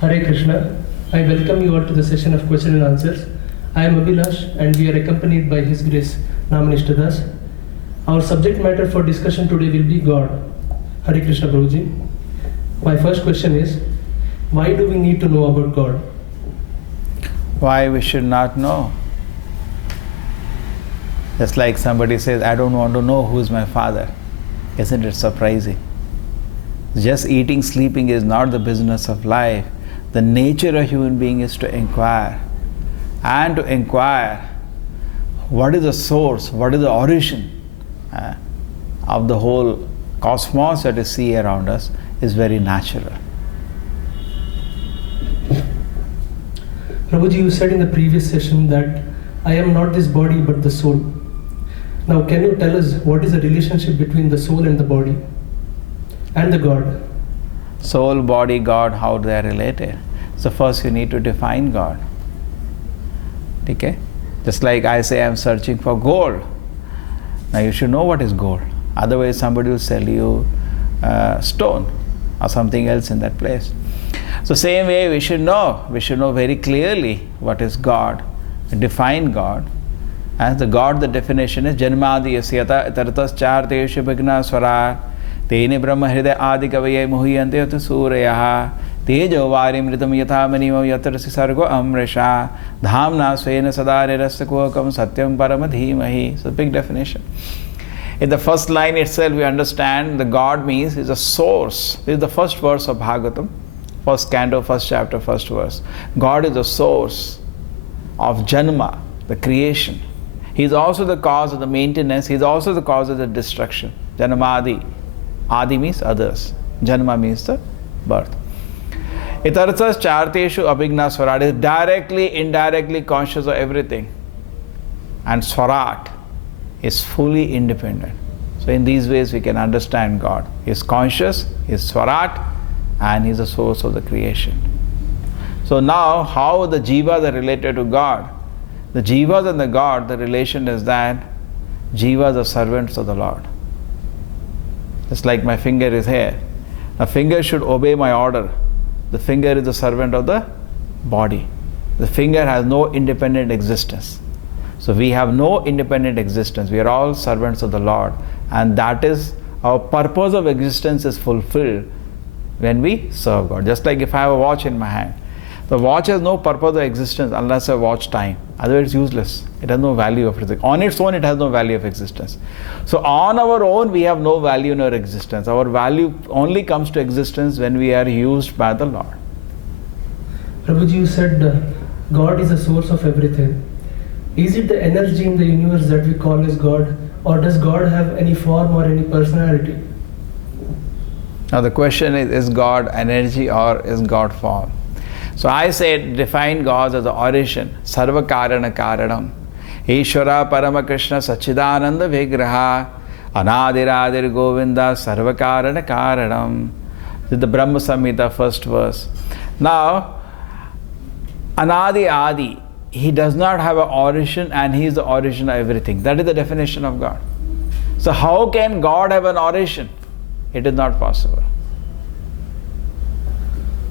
Hare Krishna. I welcome you all to the session of question and answers. I am Abhilash and we are accompanied by His Grace Nishtha. Our subject matter for discussion today will be God. Hare Krishna Prabhuji. My first question is, why do we need to know about God? Why we should not know? Just like somebody says, I don't want to know who is my father. Isn't it surprising? Just eating, sleeping is not the business of life. The nature of human being is to inquire. And to inquire, what is the source, what is the origin of the whole cosmos that we see around us is very natural. Prabhuji, you said in the previous session that I am not this body but the soul. Now can you tell us what is the relationship between the soul and the body and the God? Soul, body, God, how they are related. So first you need to define God. Okay? Just like I say I'm searching for gold. Now you should know what is gold. Otherwise somebody will sell you stone or something else in that place. So same way we should know very clearly what is God, define God. As the God, the definition is Janmadi yasyata tartas charteshu bhigna swara tene brahma hridaya adi kavaye muhyante yata suryaha tejo varimritam yatha manimam yatarasi sargo amrisha dhamna svena sada nirasakokam satyam paramadhimahi. So big definition. In the first line itself we understand the God means is a source. This is the first verse of Bhagavatam. First canto, first chapter, first verse. God is the source of Janma, the creation. He is also the cause of the maintenance. He is also the cause of the destruction. Janmadi. Adi means others. Janma means the birth. Itarthas charteshu abhigna swarat is directly, indirectly conscious of everything. And swarat is fully independent. So in these ways we can understand God. He is conscious, He is swarat, and He is the source of the creation. So now how the jivas are related to God? The jivas and the God, the relation is that jivas are servants of the Lord. Just like my finger is here. The finger should obey my order. The finger is the servant of the body. The finger has no independent existence. So we have no independent existence. We are all servants of the Lord. And that is, our purpose of existence is fulfilled when we serve God. Just like if I have a watch in my hand. The watch has no purpose of existence unless I watch time. Otherwise it's useless. It has no value of existence. On its own it has no value of existence. So on our own we have no value in our existence. Our value only comes to existence when we are used by the Lord. Prabhuji, you said God is the source of everything. Is it the energy in the universe that we call as God, or does God have any form or any personality? Now the question is God energy or is God form? So I said define God as the origin, sarva karana karanam, Ishvara parama Krishna sachidananda vigraha, anadiradir govinda sarva karana karanam. This is the Brahma Samhita first verse. Now, anadi adi, He does not have an origin and He is the origin of everything. That is the definition of God. So how can God have an origin? It is not possible.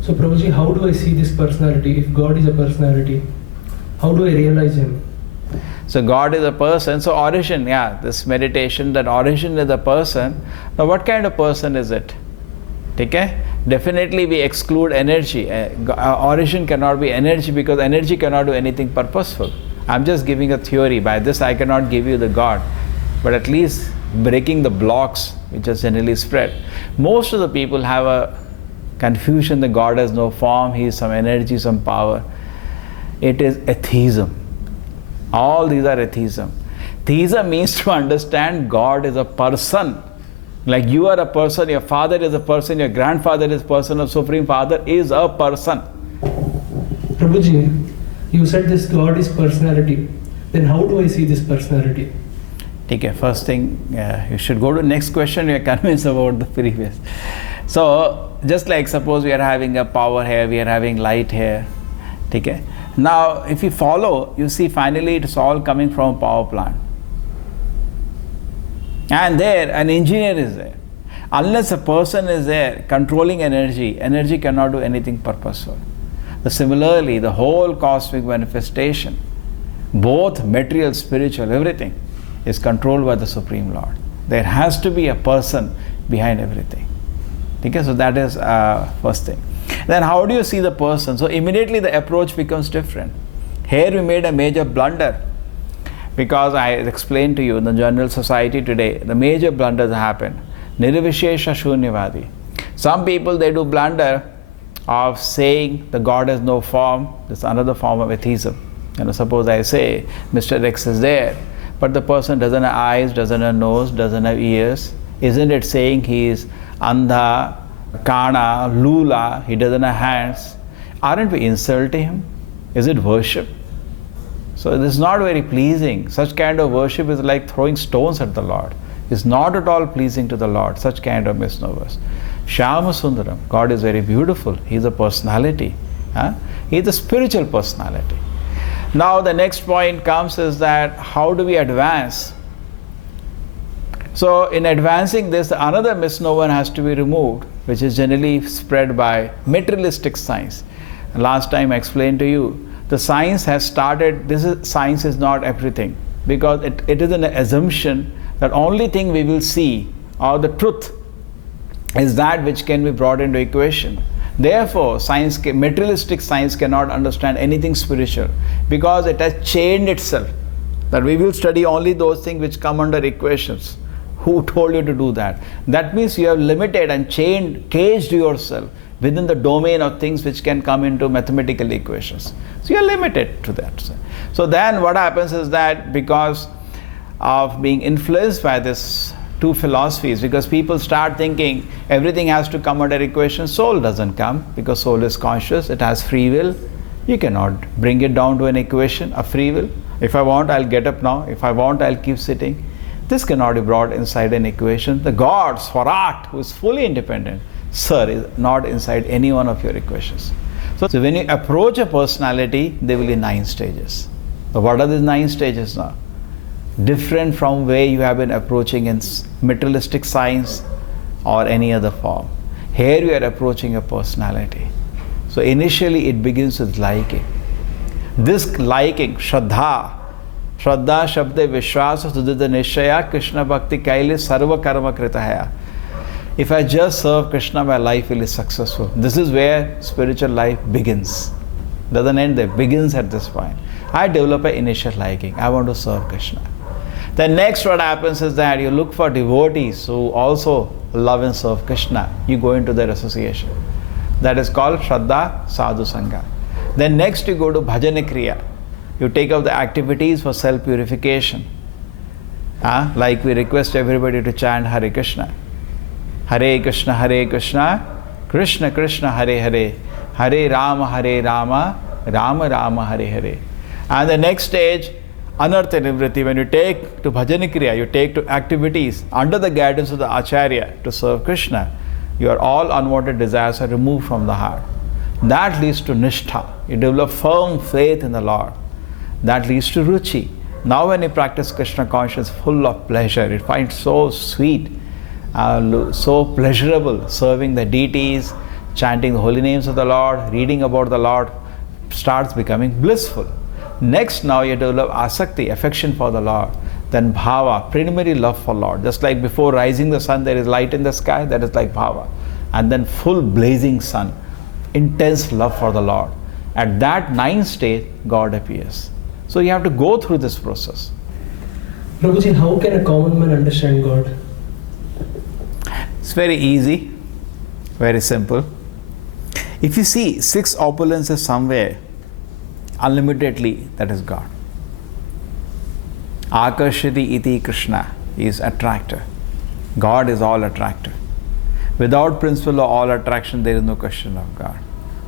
So Prabhuji, how do I see this personality? If God is a personality, how do I realize Him? So God is a person. So origin, this meditation, that origin is a person. Now what kind of person is it? Okay? Definitely we exclude energy. Origin cannot be energy because energy cannot do anything purposeful. I'm just giving a theory. By this I cannot give you the God. But at least breaking the blocks which are generally spread. Most of the people have a confusion that God has no form, He is some energy, some power. It is atheism. All these are atheism. Theism means to understand God is a person. Like you are a person, your father is a person, your grandfather is a person, or Supreme Father is a person. Prabhuji, you said this God is personality. Then how do I see this personality? Okay, first thing, you should go to next question, you are convinced about the previous. So, just like suppose we are having a power here, we are having light here. Okay? Now, if you follow, you see finally it's all coming from a power plant. And there, an engineer is there. Unless a person is there controlling energy, energy cannot do anything purposeful. Similarly, the whole cosmic manifestation, both material, spiritual, everything, is controlled by the Supreme Lord. There has to be a person behind everything. Okay, so that is first thing. Then how do you see the person? So immediately the approach becomes different. Here we made a major blunder, because I explained to you in the general society today, the major blunders happen. Nirvishesha Shunyavadi. Some people, they do blunder of saying the God has no form. This is another form of atheism. Suppose I say Mr. X is there, but the person doesn't have eyes, doesn't have nose, doesn't have ears. Isn't it saying he is Andha, Kana, Lula, he doesn't have hands? Aren't we insulting him? Is it worship? So this is not very pleasing. Such kind of worship is like throwing stones at the Lord. It's not at all pleasing to the Lord, such kind of misnomers. Shyama Sundaram, God is very beautiful. He is a personality. He is a spiritual personality. Now the next point comes is that how do we advance? So in advancing this, another misnomer has to be removed, which is generally spread by materialistic science. Last time I explained to you, the science has started, science is not everything, because it is an assumption that only thing we will see, or the truth, is that which can be brought into equation. Therefore, materialistic science cannot understand anything spiritual, because it has chained itself, that we will study only those things which come under equations. Who told you to do that? That means you have limited and caged yourself within the domain of things which can come into mathematical equations. So you are limited to that. So then what happens is that because of being influenced by this two philosophies, because people start thinking everything has to come under equation, soul doesn't come, because soul is conscious, it has free will. You cannot bring it down to an equation of free will. If I want, I'll get up now. If I want, I'll keep sitting. This cannot be brought inside an equation. The God, Swarat, who is fully independent, sir, is not inside any one of your equations. So when you approach a personality, there will be 9 stages. So what are these 9 stages now? Different from where you have been approaching in materialistic science or any other form. Here you are approaching a personality. So initially it begins with liking. This liking, Shraddha Shabde Vishwasa Sudhita Nishaya Krishna Bhakti Kaili Sarva Karma Kritahaya. If I just serve Krishna, my life will be successful. This is where spiritual life begins. Doesn't end there, begins at this point. I develop an initial liking. I want to serve Krishna. Then next what happens is that you look for devotees who also love and serve Krishna. You go into their association. That is called Shraddha Sadhu Sangha. Then next you go to Bhajana Kriya. You take up the activities for self-purification. Like we request everybody to chant Hare Krishna. Hare Krishna, Krishna Krishna, Hare Hare, Hare Rama, Rama Rama, Hare Hare. And the next stage, Anartha Nivritti, when you take to Bhajana Kriya, you take to activities under the guidance of the Acharya to serve Krishna, your all unwanted desires are removed from the heart. That leads to Nishtha. You develop firm faith in the Lord. That leads to Ruchi. Now when you practice Krishna consciousness, full of pleasure, it finds so sweet, so pleasurable, serving the deities, chanting the holy names of the Lord, reading about the Lord, starts becoming blissful. Next, now you develop asakti, affection for the Lord. Then bhava, primary love for Lord. Just like before rising the sun, there is light in the sky, that is like bhava. And then full blazing sun, intense love for the Lord. At that 9th stage, God appears. So you have to go through this process. Prabhuji, how can a common man understand God? It's very easy, very simple. If you see 6 opulences somewhere, unlimitedly, that is God. Akarshati iti Krishna is attractor. God is all attractor. Without principle of all attraction, there is no question of God.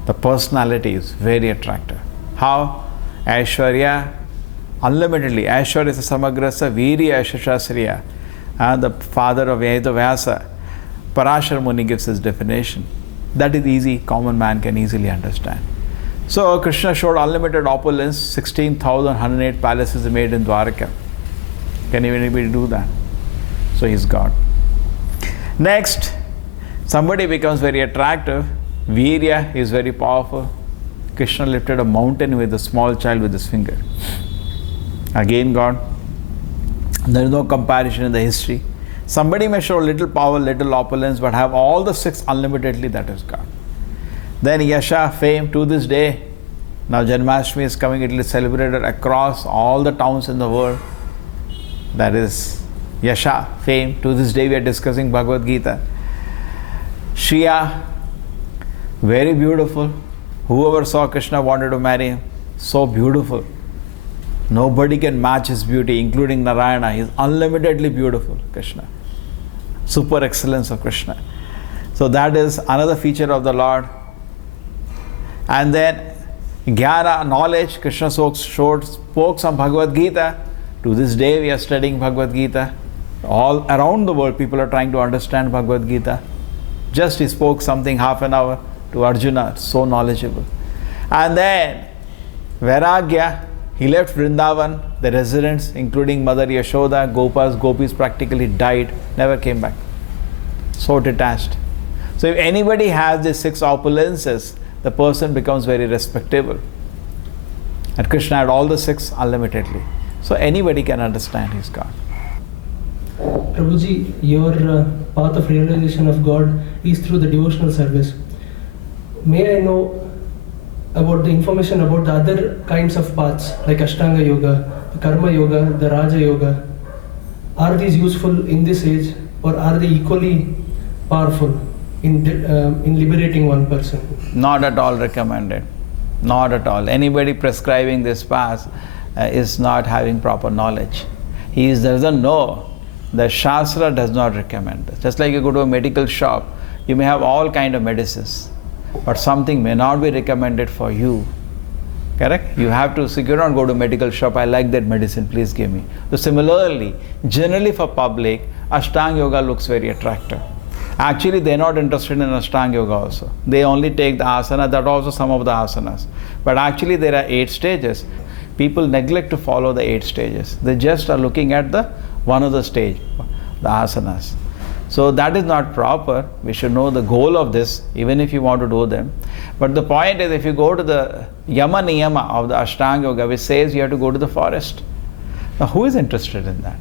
The personality is very attractive. How? Aishwarya, unlimitedly. Aishwarya is a samagrasa, virya ashashasriya. The father of Vyasa, Parashar Muni gives his definition. That is easy, common man can easily understand. So Krishna showed unlimited opulence, 16,108 palaces made in Dwaraka. Can anybody do that? So he's God. Next, somebody becomes very attractive. Virya is very powerful. Krishna lifted a mountain with a small child with his finger. Again God. There is no comparison in the history. Somebody may show little power, little opulence, but have all the six unlimitedly, that is God. Then Yasha, fame to this day. Now Janmashtami is coming, it is celebrated across all the towns in the world. That is Yasha, fame. To this day we are discussing Bhagavad Gita. Shriya, very beautiful. Whoever saw Krishna wanted to marry him. So beautiful. Nobody can match his beauty, including Narayana. He is unlimitedly beautiful, Krishna. Super excellence of Krishna. So that is another feature of the Lord. And then Jnana, knowledge, Krishna spoke some Bhagavad Gita. To this day we are studying Bhagavad Gita. All around the world people are trying to understand Bhagavad Gita. Just he spoke something half an hour to Arjuna, so knowledgeable. And then Vairagya, he left Vrindavan, the residents, including Mother Yashoda, Gopis practically died, never came back. So detached. So if anybody has these six opulences, the person becomes very respectable. And Krishna had all the six unlimitedly. So anybody can understand his God. Prabhuji, your path of realization of God is through the devotional service. May I know about the information about the other kinds of paths like Ashtanga Yoga, Karma Yoga, the Raja Yoga? Are these useful in this age, or are they equally powerful in liberating one person? Not at all recommended. Not at all. Anybody prescribing this path is not having proper knowledge. He doesn't know. The Shastra does not recommend this. Just like you go to a medical shop, you may have all kind of medicines, but something may not be recommended for you. Correct? You have to, so you don't go to a medical shop, I like that medicine, please give me. So similarly, generally for public, Ashtanga Yoga looks very attractive. Actually, they're not interested in Ashtanga Yoga also. They only take the asana, that also some of the asanas. But actually there are 8 stages. People neglect to follow the 8 stages. They just are looking at the one of the stage, the asanas. So that is not proper. We should know the goal of this, even if you want to do them. But the point is, if you go to the Yama Niyama of the Ashtanga Yoga, which says you have to go to the forest. Now who is interested in that?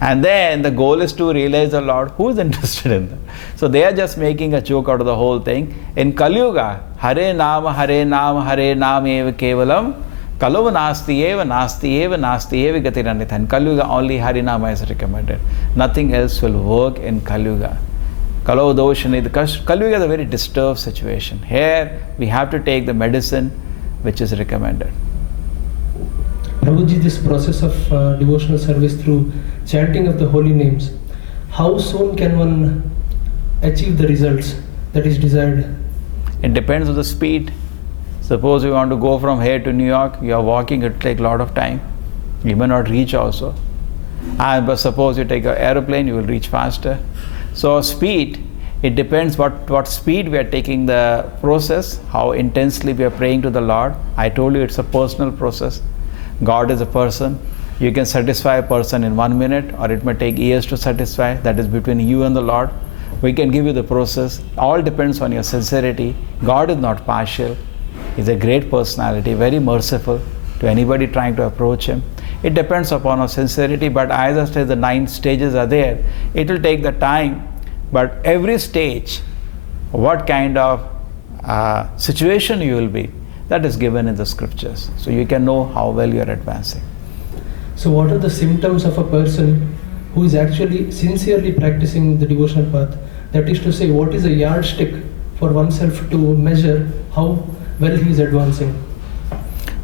And then the goal is to realize the Lord. Who is interested in that? So they are just making a joke out of the whole thing. In Kali Yuga, Hare Nama, Hare Nama, Hare Nama eva kevalam, Kalu nasti eva, nasti eva, nasti eva gatiranitha. In Kali Yuga, only Hare Nama is recommended. Nothing else will work in Kali Yuga. Kali Yuga is a very disturbed situation. Here we have to take the medicine which is recommended. Prabhuji, this process of devotional service through chanting of the holy names, how soon can one achieve the results that is desired? It depends on the speed. Suppose you want to go from here to New York, you are walking, it will take a lot of time. You may not reach also. But suppose you take an aeroplane, you will reach faster. So speed, it depends what speed we are taking the process, how intensely we are praying to the Lord. I told you it's a personal process. God is a person. You can satisfy a person in 1 minute, or it may take years to satisfy. That is between you and the Lord. We can give you the process. All depends on your sincerity. God is not partial. He's a great personality, very merciful to anybody trying to approach him. It depends upon our sincerity, but as I said, the 9 stages are there. It will take the time, but every stage, what kind of situation you will be, that is given in the scriptures. So you can know how well you are advancing. So what are the symptoms of a person who is actually sincerely practicing the devotional path? That is to say, what is a yardstick for oneself to measure how well he is advancing?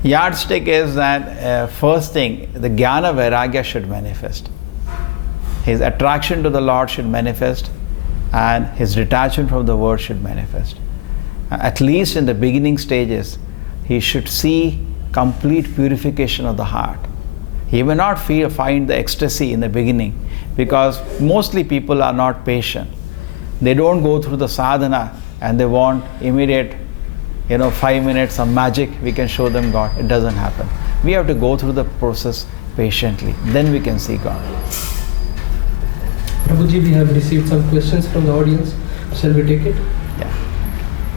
Yardstick is that first thing, the Jnana Vairagya should manifest. His attraction to the Lord should manifest, and his detachment from the world should manifest. At least in the beginning stages, he should see complete purification of the heart. He may not find the ecstasy in the beginning, because mostly people are not patient. They don't go through the sadhana and they want immediate, 5 minutes of magic, we can show them God. It doesn't happen. We have to go through the process patiently. Then we can see God. Prabhuji, we have received some questions from the audience. Shall we take it? Yeah.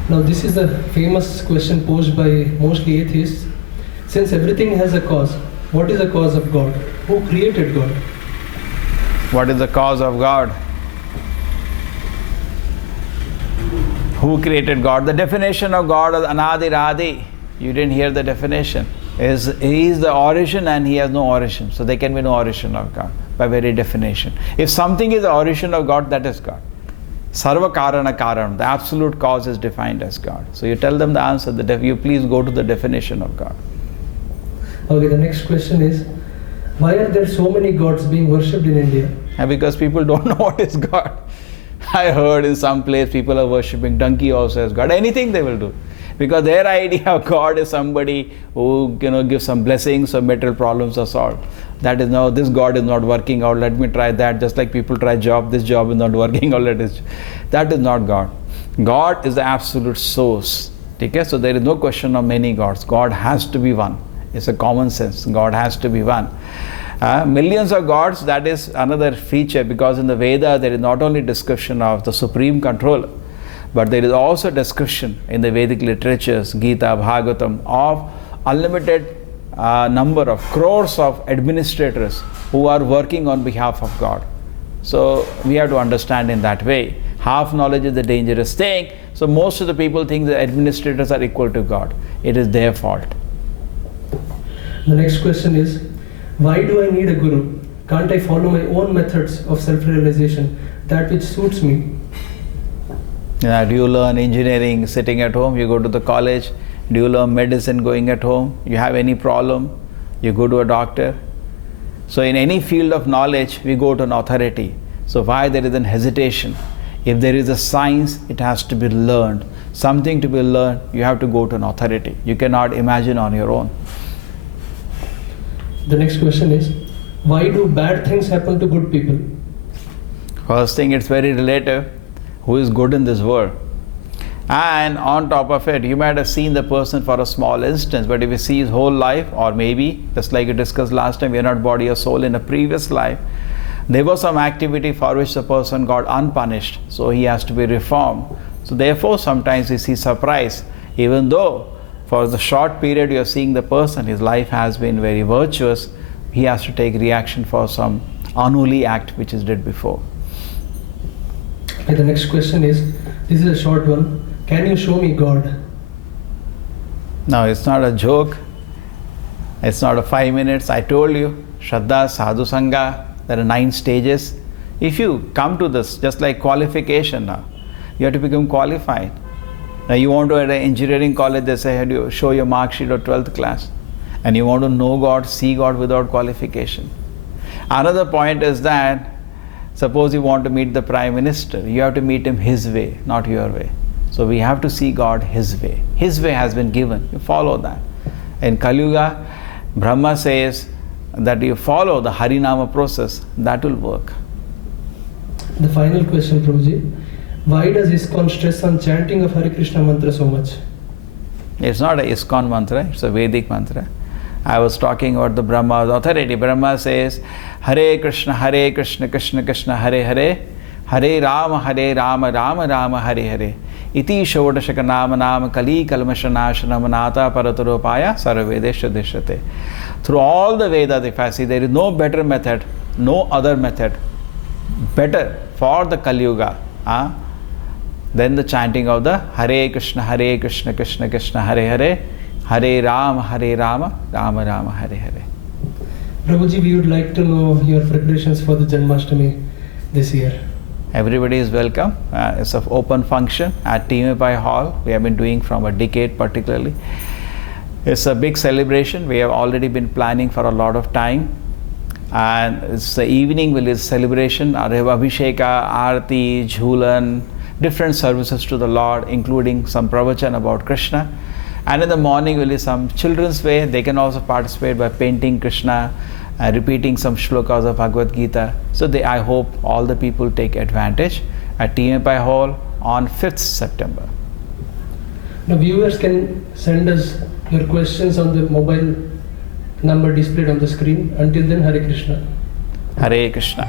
Now this is a famous question posed by mostly atheists. Since everything has a cause, what is the cause of God? Who created God? What is the cause of God? Who created God? The definition of God is Anadi Radi. You didn't hear the definition. He is the origin and he has no origin. So there can be no origin of God by very definition. If something is the origin of God, that is God. Sarva Karana Karanam. The absolute cause is defined as God. So you tell them the answer. You please go to the definition of God. Okay, the next question is, why are there so many gods being worshipped in India? Because people don't know what is God. I heard in some place people are worshipping donkey also as God. Anything they will do. Because their idea of God is somebody who gives some blessings or material problems are solved. That is now, this God is not working out, let me try that. Just like people try job, this job is not working out. That is not God. God is the absolute source. Okay? So there is no question of many gods. God has to be one. It's a common sense. God has to be one. Millions of gods, that is another feature, because in the Veda there is not only discussion of the supreme controller, but there is also discussion in the Vedic literatures, Gita, Bhagavatam, of unlimited number of crores of administrators who are working on behalf of God. So we have to understand in that way. Half knowledge is a dangerous thing. So most of the people think the administrators are equal to God. It is their fault. The next question is, why do I need a guru? Can't I follow my own methods of self-realization, that which suits me? Do you learn engineering sitting at home? You go to the college. Do you learn medicine going at home? You have any problem? You go to a doctor. So in any field of knowledge, we go to an authority. So why there is an hesitation? If there is a science, it has to be learned. Something to be learned, you have to go to an authority. You cannot imagine on your own. The next question is, why do bad things happen to good people? First thing, it's very relative. Who is good in this world? And on top of it, you might have seen the person for a small instance, but if you see his whole life, or maybe, just like you discussed last time, we are not body or soul in a previous life, there was some activity for which the person got unpunished, so he has to be reformed. So therefore, sometimes we see surprise, even though for the short period you are seeing the person, his life has been very virtuous, he has to take reaction for some unholy act which is did before. Okay, the next question is, this is a short one. Can you show me God? No, it's not a joke. It's not a 5 minutes. I told you, Shraddha, Sadhu Sangha, there are 9 stages. If you come to this, just like qualification now, you have to become qualified. Now you want to at an engineering college, they say, have you show your mark sheet of 12th class. And you want to know God, see God without qualification. Another point is that, suppose you want to meet the Prime Minister, you have to meet him his way, not your way. So we have to see God his way. His way has been given. You follow that. In Kali Yuga, Brahma says that you follow the Harinama process, that will work. The final question, Prabhuji. Why does ISKCON stress on chanting of Hare Krishna mantra so much? It's not a ISKCON mantra, it's a Vedic mantra. I was talking about the Brahma's authority. Brahma says, Hare Krishna, Krishna Krishna, Hare Hare, Hare Rama, Rama Rama, Hare Hare. Iti Shodashaka Nama Nama Kali Kalmashanashana Manata Paraturopaya Sarvedesha Deshate. Through all the Vedas, if I see, there is no better method, no other method better for the Kali Yuga than the chanting of the Hare Krishna, Krishna Krishna, Hare Hare, Hare Rama, Rama Rama, Hare Hare. Prabhuji, we would like to know your preparations for the Janmashtami this year. Everybody is welcome. It's an open function at TMFI Hall. We have been doing from a decade particularly. It's a big celebration. We have already been planning for a lot of time. And it's the evening will is celebration, Abhisheka, Aarti, Jhulan, different services to the Lord, including some pravachan about Krishna. And in the morning will be some children's way. They can also participate by painting Krishna, repeating some shlokas of Bhagavad Gita. So I hope all the people take advantage at TMFI Hall on 5th September. Now viewers can send us your questions on the mobile number displayed on the screen. Until then, Hare Krishna. Hare Krishna.